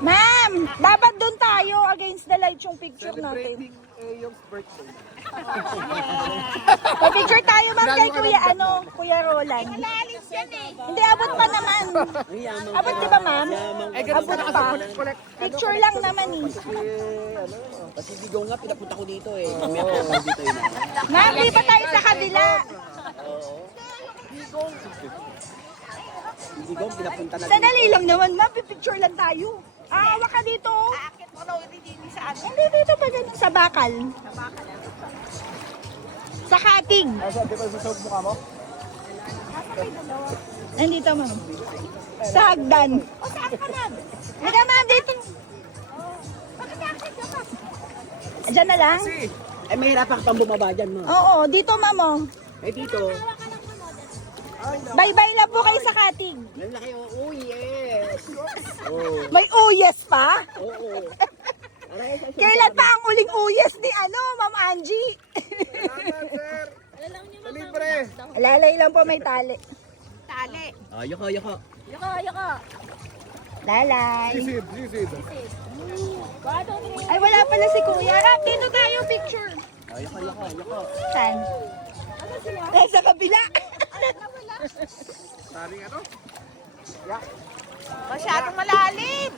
Ma'am, dapat doon tayo against the light yung picture natin. Yung birthday. Picture tayo ma'am kay Kuya Roland. Hindi, abot pa naman. Abot di ba ma'am? Abot pa. Picture lang naman eh. Kasi Digong nga, pinapunta ko dito eh. Kami ako dito yun. Ma'am, di ba tayo sa kabila? Digong, pinapunta na. Sandali lang naman ma'am, picture lang tayo. Hawak ka dito. Aakit mo raw, hindi saan. Hindi dito pa ganun, sa bakal. Sa katig. Asa, di ba sa mukha mo? Nandito ma'am. Sa hagdan. O saan ka na? Hindi ma'am, dito. Bakit aakit ka pa? Diyan na lang? Eh, mahirapan ka pang bumaba dyan, mo. Oo, dito ma'am oh. Eh, dito. Bye-bye lang po kayo sa katig. Lalaki, oh, yes. Oh, May uyes pa? oo. Aray, Kailan pa ang uling uyes ni Ma'am Angie? Sa libre. Lalay lang po may tali. Tali. Yoko, yoko. Lalay. Sisid. Ay, wala pala si Kuya. Dito tayo picture. Yoko. Saan? Sa kabila. Taring ano? Masyadong malalim.